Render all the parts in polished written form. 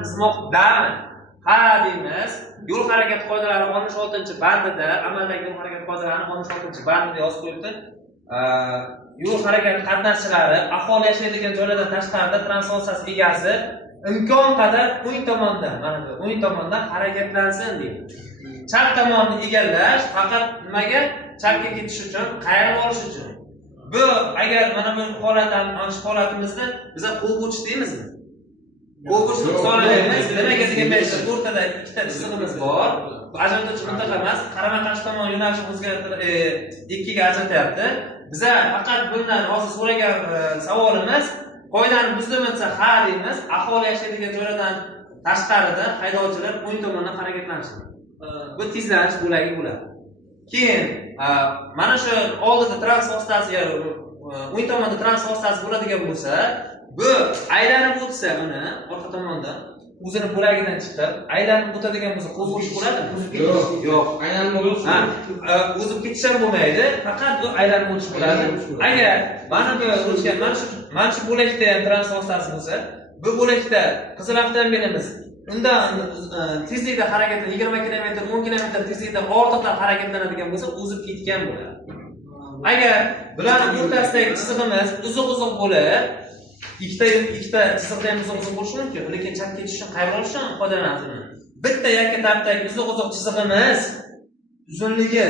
buzmoqdami? Ha deymiz. Yo'l harakati qoidalari 16-bandida, amaldagi yo'l harakati qoidalarining 16-bandida yozib qo'yibdi. Yo'l harakati qatnashchilari aholi yashaydigan joylardan tashqarida transport vositasi egasi imkon qadar o'ng tomondan, mana bu o'ng tomondan harakatlansin deydi. Chap tomonni egallash faqat nimaga? Chapga ketish uchun, qayerga olish uchun. Bu agar mana bu holatimizda biz qo'g'uch deymizmi? Qo'g'uch hisoblaymiz. Nimaga deganmiz? O'rtada ikkita chizig'imiz bor. Bu ajratuvchi mintaqa emas, qarama-qarshi tomon yo'nalishni o'zgartirib ikkiga ajratyapti. Biz faqat bundan hozir so'ragan savolimiz qoidani buzdimi desa ha deymiz. Aholi yashaydigan joylardan tashqarida haydovchilar o'ng tomondan harakatlanishi. Bu tezlanish bo'lagi bo'ladi. Keyin mana shu oldida transport vositasi, o'ng tomonda transport vositasi bo'ladigan bo'lsa, bu aylanib o'tsa uni orqa tomondan o'zini bo'lagidan chiqib, aylanib o'tadigan bo'lsa, qo'zg'ish bo'ladimi? Yo'q. Aylanib o'tish. O'zib ketish ham bo'lmaydi, faqat bu aylanib o'tish bo'ladi. Agar mana bu o'tgan mana shu bo'lakda ham transport vositasi bo'lsa, bu bo'lakda qizil avtomobilimiz undan tezlikda harakatlan 20 km, 10 km tezlikda ortiqroq harakatlanadigan bo'lsa, o'zib ketgan bo'ladi. Agar bularning o'rtasidagi chizig'imiz uzoq bo'lib, ikkita chiziqda ham uzoq bo'lishi mumkin, lekin chap ketish uchun qayerga olishdan foydalanamiz. Bitta yakka tartibdagi uzoq chizig'imiz uzunligi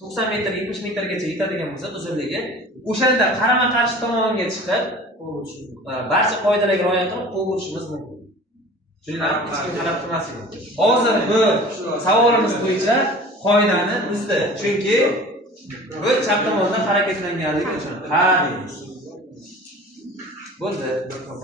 90 metr, 70 metrgacha yetadigan bo'lsa, uzunligi o'shanda qarama-qarshi tomonga chiqib, barcha qoidalarga rioya qilib qo'g'irishimiz mumkin. Shunlar hech kim talab qilmasin. Hozir bu savolimiz bo'yicha qoidani buzdi. Chunki bu chap tomondan harakatlanganligi uchun ha deymiz. Bo'ldi.